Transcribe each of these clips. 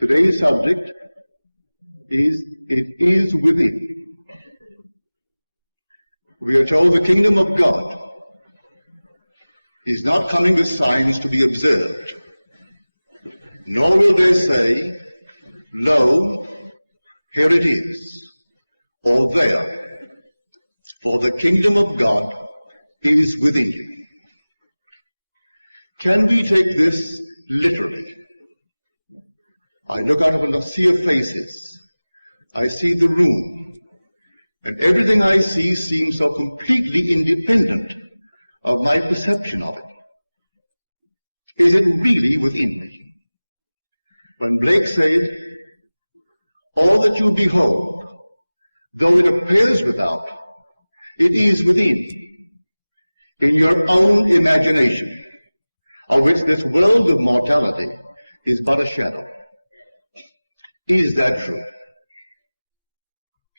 Today's subject is, it is within. We are told the kingdom of God is not coming with signs to be observed, nor will they say, lo, here it is, or there, for the kingdom of God is within you. Can we take this literally? I look out upon the sea of faces. I see the room, and everything I see seems so completely independent of my perception of it. Is it really within me? When Blake said, all that you behold, though it appears without, it is within, in your own imagination, of which this world of mortality is but a shadow. Is that true?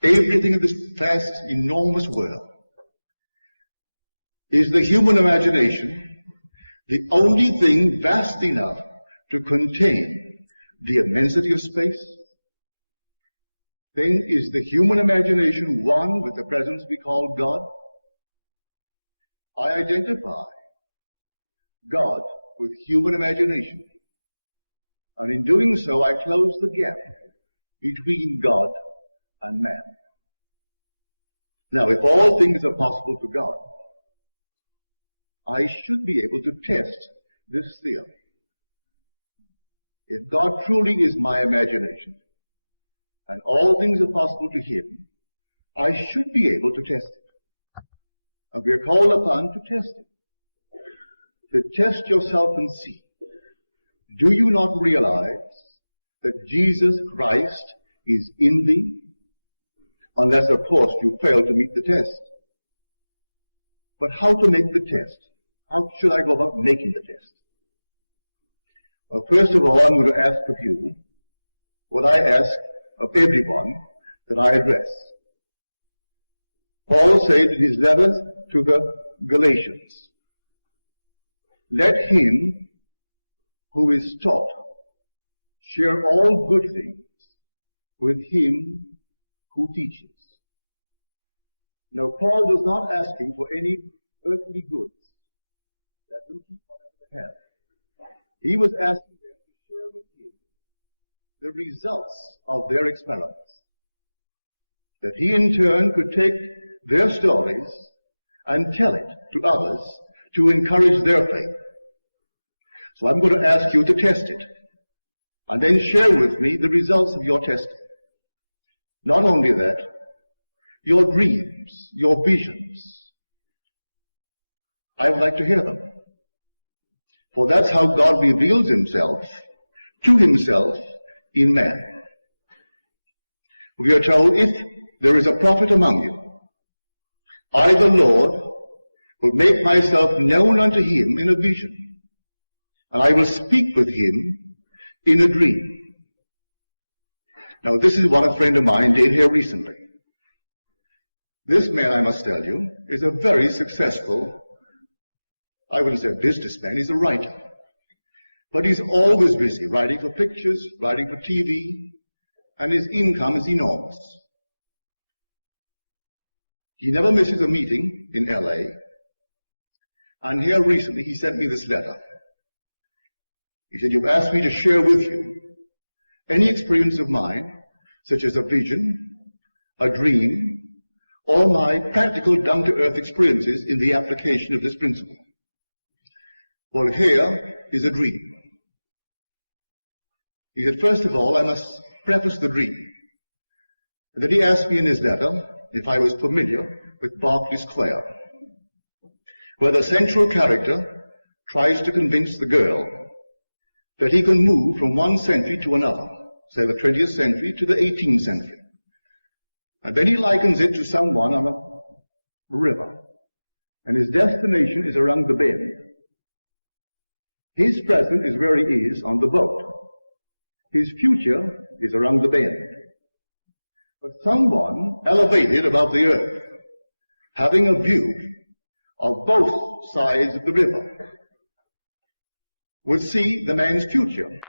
Everything in this vast, enormous world, is the human imagination the only thing vast enough to contain the immensity of space? Then is the human imagination one with the presence we call God? I identify God with human imagination, and in doing so I close the gap between God and man. Now, if all things are possible to God, I should be able to test this theory. If God truly is my imagination, and all things are possible to him, I should be able to test it. And we are called upon to test it. To test yourself and see. Do you not realize that Jesus Christ is in thee? Unless, of course, you fail to meet the test. But how to make the test? How should I go about making the test? Well, first of all, I'm going to ask of you what I ask of everyone that I address. Paul said in his letter to the Galatians, let him who is taught share all good things with him who teaches. Now, Paul was not asking for any earthly goods. Let them keep whatever they have. He was asking them to share with him the results of their experiments, that he in turn could take their stories and tell it to others to encourage their faith. So I'm going to ask you to test it, and then share with me the results of your testing. Not only that, your dreams, your visions, I would like to hear them. For that's how God reveals himself to himself in man. We are told, if there is a prophet among you, I, the Lord, will make myself known unto him in a vision, and I will speak with him in a dream. Now, this is what a friend of mine did here recently. This man, I must tell you, is a very successful, I wouldn't say a businessman, he's a writer. But he's always busy, writing for pictures, writing for TV, and his income is enormous. He never misses a meeting in LA, and here recently he sent me this letter. He said, you've asked me to share with you any experience of mine, such as a vision, a dream, or my practical down-to-earth experiences in the application of this principle. Well, here is a dream. He said, first of all, I must preface the dream. And then he asked me in his letter if I was familiar with Berkeley Square, where the central character tries to convince the girl that he can move from one century to another, say the 20th century to the 18th century. And then he likens it to someone on a river, and his destination is around the bend. His present is where he is on the boat. His future is around the bend. But someone elevated above the earth, having a view of both sides of the river, would see the man's future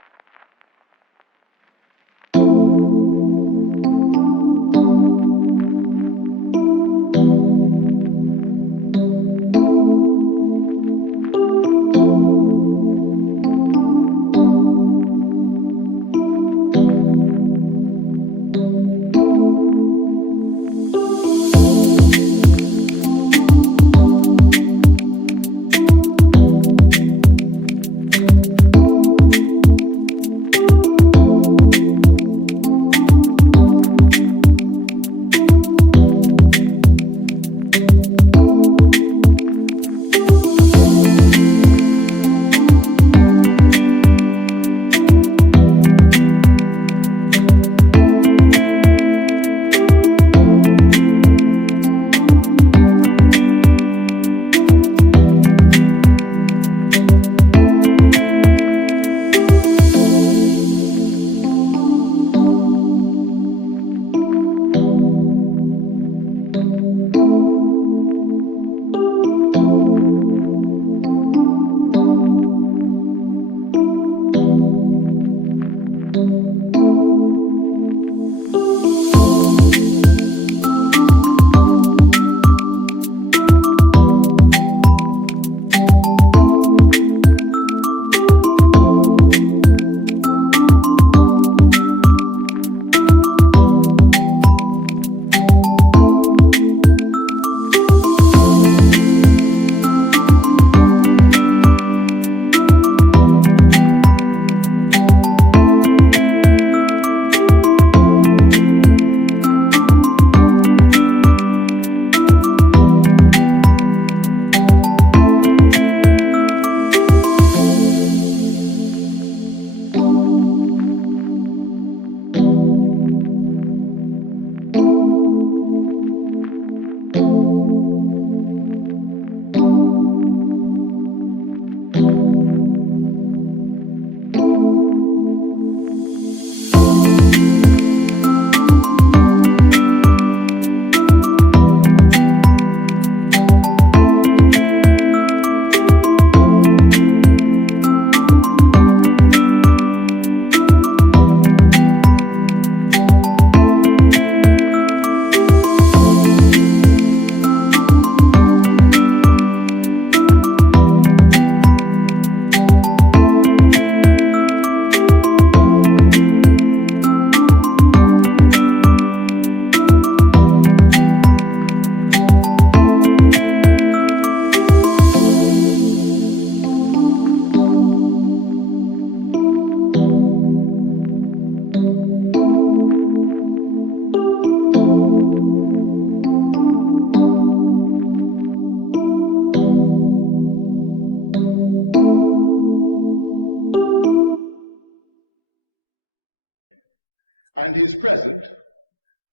and he is present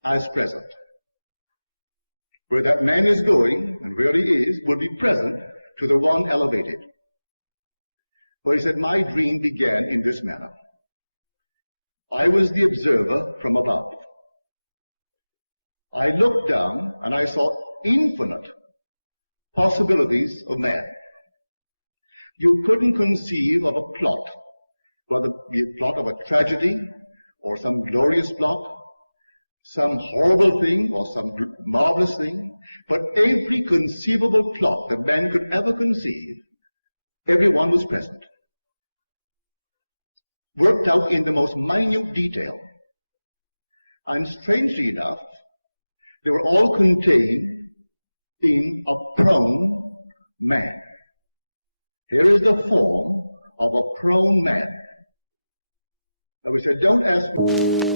as present. Where that man is going and where he is will be present to the one elevated. For he said, my dream began in this manner. I was the observer from above. I looked down and I saw infinite possibilities of man. You couldn't conceive of a plot, whether it be a plot of a tragedy or some glorious plot, some horrible thing or some marvelous thing, but every conceivable plot that man could ever conceive, everyone was present. Worked out in the most minute detail. And strangely enough, they were all contained in a prone man. Here is the form of a prone man. Now we said, don't ask me.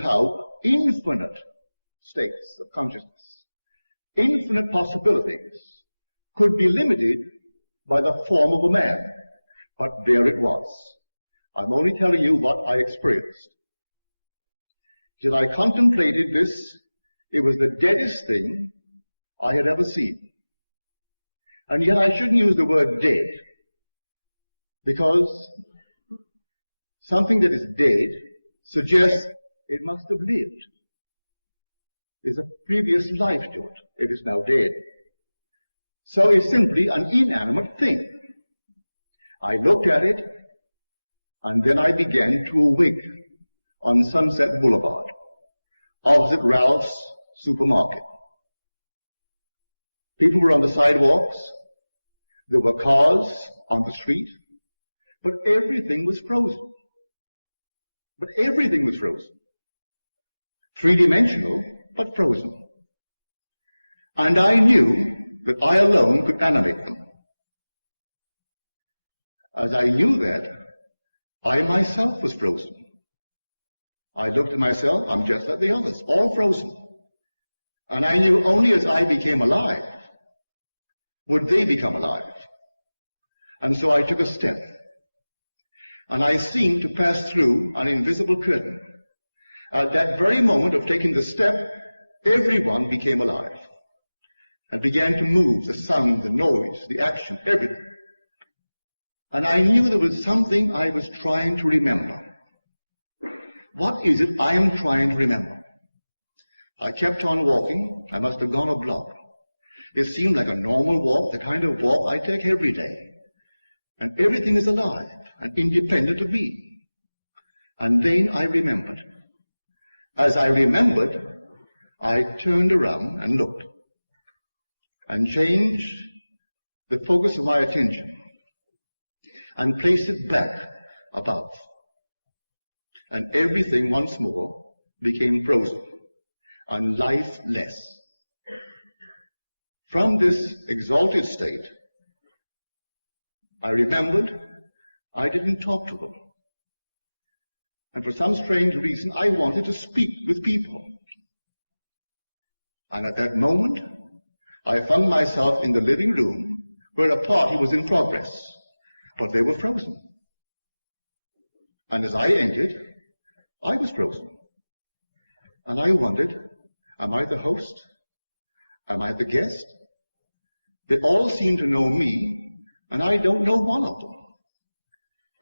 How infinite states of consciousness, infinite possibilities could be limited by the form of a man. But there it was. I'm only telling you what I experienced. Till I contemplated this, it was the deadest thing I had ever seen. And yet I shouldn't use the word dead, because something that is dead suggests it must have lived. There's a previous life to it, if it's now dead. So it's simply an inanimate thing. I looked at it, and then I began to awake on Sunset Boulevard, opposite Ralph's supermarket. People were on the sidewalks. There were cars on the street. But everything was frozen. But everything was frozen. Three-dimensional, but frozen. And I knew that I alone could animate them. As I knew that, I myself was frozen. I looked at myself, I'm just like the others, all frozen. And I knew only as I became alive would they become alive. And so I took a step. And I seemed to pass through an invisible curtain. At that very moment of taking the step, everyone became alive and began to move, the sound, the noise, the action, everything. And I knew there was something I was trying to remember. What is it I am trying to remember? I kept on walking. I must have gone a block. It seemed like a normal walk, the kind of walk I take every day. And everything is alive and independent of me. And then I remembered. As I remembered, I turned around and looked and changed the focus of my attention and placed it back above. And everything once more became frozen and lifeless. From this exalted state, I remembered I didn't talk to them. And for some strange reason, I wanted to speak with people. And at that moment, I found myself in the living room where a party was in progress, but they were frozen. And as I entered, I was frozen. And I wondered, am I the host? Am I the guest? They all seem to know me, and I don't know one of them.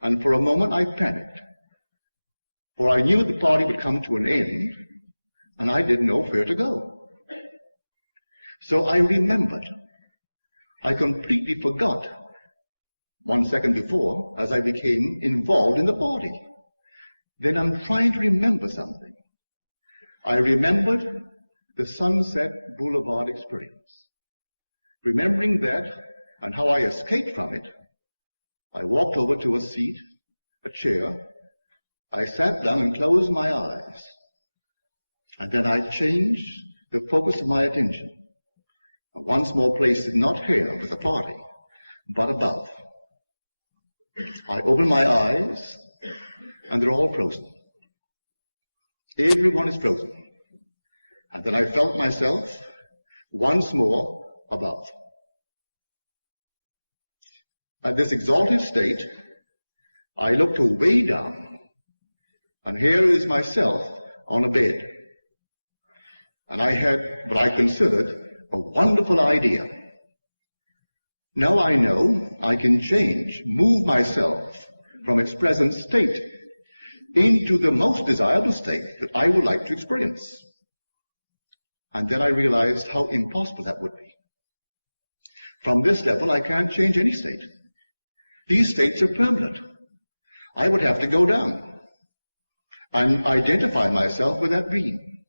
And for a moment I panicked, for I knew the party would come to an end, and I didn't know where to go. So I remembered. I completely forgot 1 second before as I became involved in the party. Then I'm trying to remember something. I remembered the Sunset Boulevard experience. Remembering that and how I escaped from it, I walked over to a seat, a chair. I sat down and closed my eyes. And then I changed the focus of my attention. And once more placed it not here with the party, but above. I opened my eyes, and they're all frozen. Everyone is frozen. And then I felt myself once more above. At this exalted state, I looked way down, and here is myself on a bed. And I had what I considered a wonderful idea. Now I know I can change, move myself from its present state into the most desirable state that I would like to experience. And then I realized how impossible that would be. From this level, I can't change any state. These states are permanent. I would have to go down and identify myself with that being.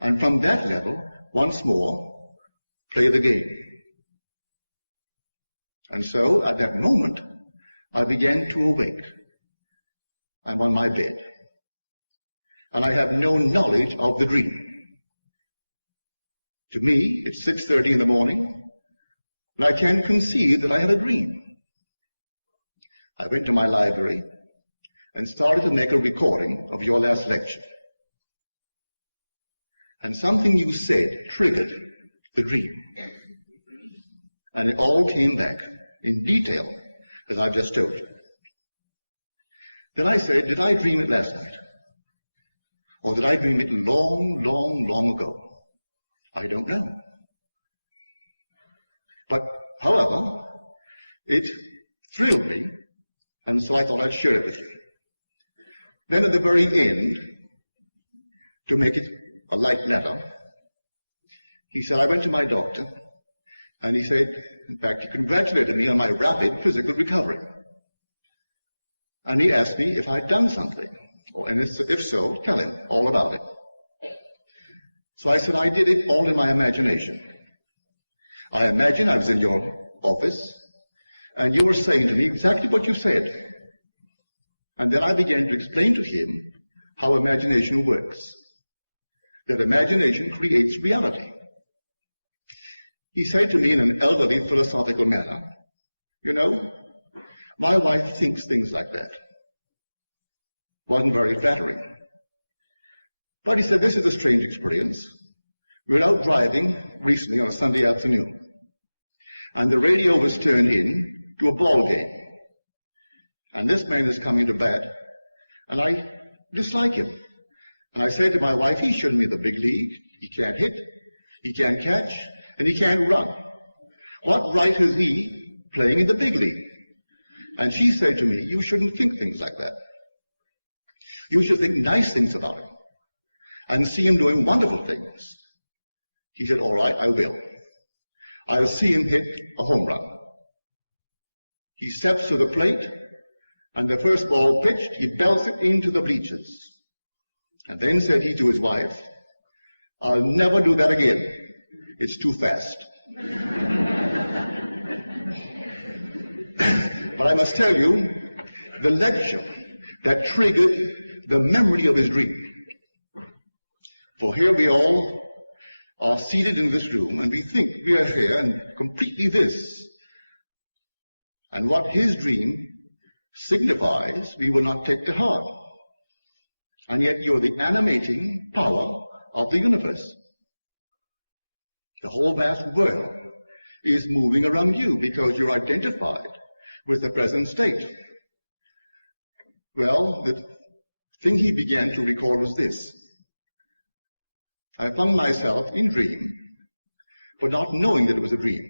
And from that level, once more, play the game. And so, at that moment, I began to awake. I'm on my bed. And I have no knowledge of the dream. To me, it's 6:30 in the morning, and I can conceive that I have a dream. I went to my library and started to make a recording of your last lecture. And something you said triggered the dream. And it all came back in detail, as I've just told you. Then I said, did I dream it last night? Or did I dream it long, long, long ago? I don't know. But, however, it thrilled me, and so I thought I'd share it with you. Then at the very end, to make it a light letter, he said, I went to my doctor, and he said, in fact, he congratulated me on my rapid physical recovery. And he asked me if I'd done something, and if so, tell him all about it. So I said, I did it all in my imagination. I imagined I was in your office, and you were saying to me exactly what you said. And then I began to explain to him how imagination works. That imagination creates reality. He said to me in an elderly philosophical manner, you know, my wife thinks things like that. Wasn't very flattering. But he said, this is a strange experience. We were out driving recently on a Sunday afternoon, and the radio was turned in to a ball game. And this man is coming to bat, and I dislike him. And I said to my wife, he shouldn't be in the big league. He can't hit, he can't catch, and he can't run. What right has he playing in the big league? And she said to me, you shouldn't think things like that. You should think nice things about him and see him doing wonderful things. He said, all right, I will. I'll see him hit a home run. He steps to the plate, and the first ball pitched, he belts it into the bleachers. And then said he to his wife, I'll never do that again. It's too fast. But I must tell you, the lecture that triggered the memory of his dream. For here we all are seated in this room, and we think we are here and completely this. And what his dream signifies, we will not take to heart. And yet you're the animating power of the universe. The whole vast world is moving around you because you're identified with the present state. Well, the thing he began to recall was this. I found myself in dream, but not knowing that it was a dream.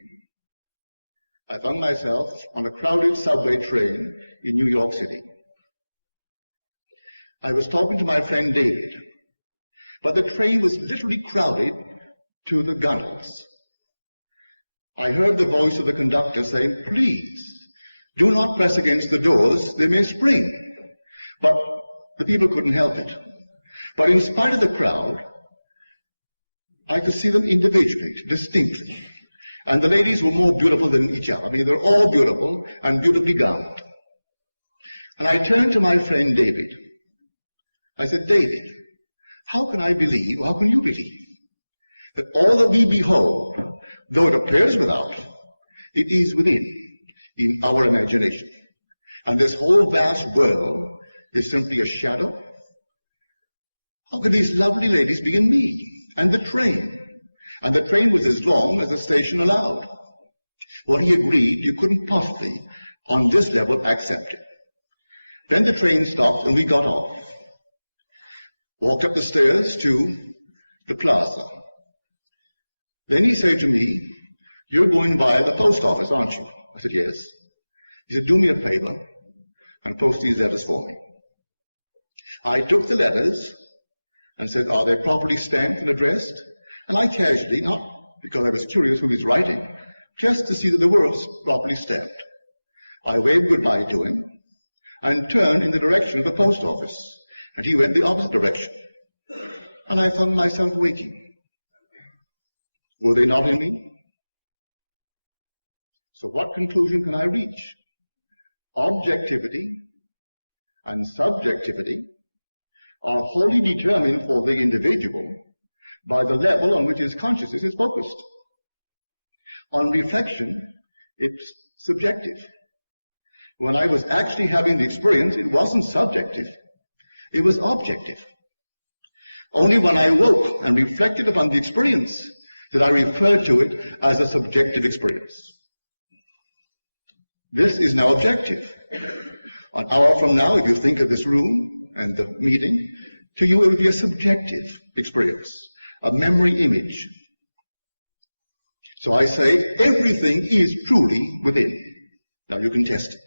I found myself on a crowded subway train in New York City. I was talking to my friend David, but the train was literally crowded to the gunnels. I heard the voice of the conductor saying, please, do not press against the doors, they may spring. But the people couldn't help it. But in spite of the crowd, I could see them individually, distinctly. And the ladies were more beautiful than each other. I mean, they're all beautiful and beautifully gowned. And I turned to my friend David. I said, David, how can I believe, how can you believe, that all that we behold, though it appears without, it is within, in our imagination. And this whole vast world is simply a shadow? How could these lovely ladies be in me? And the train? And the train was as long as the station allowed. Well, he agreed you couldn't possibly, on this level, accept it. Then the train stopped and we got off. Walked up the stairs to the plaza. Then he said to me, you're going via the post office, aren't you? I said, yes. He said, do me a favor and post these letters for me. I took the letters and said, are they properly stamped and addressed? And I casually, not because I was curious who he's writing, just to see that they were properly stamped. I waved goodbye to him and turned in the direction of the post office. And he went the opposite direction. And I found myself waking. Were they not in me? So what conclusion can I reach? Objectivity and subjectivity are wholly determined for the individual by the level on which his consciousness is focused. On reflection, it's subjective. When I was actually having the experience, it wasn't subjective. It was objective. Only when I woke and reflected upon the experience did I refer to it as a subjective experience. This is now objective. An hour from now, if you think of this room and the meeting, To you, it would be a subjective experience, a memory image. So I say everything is truly within. Now you can test it.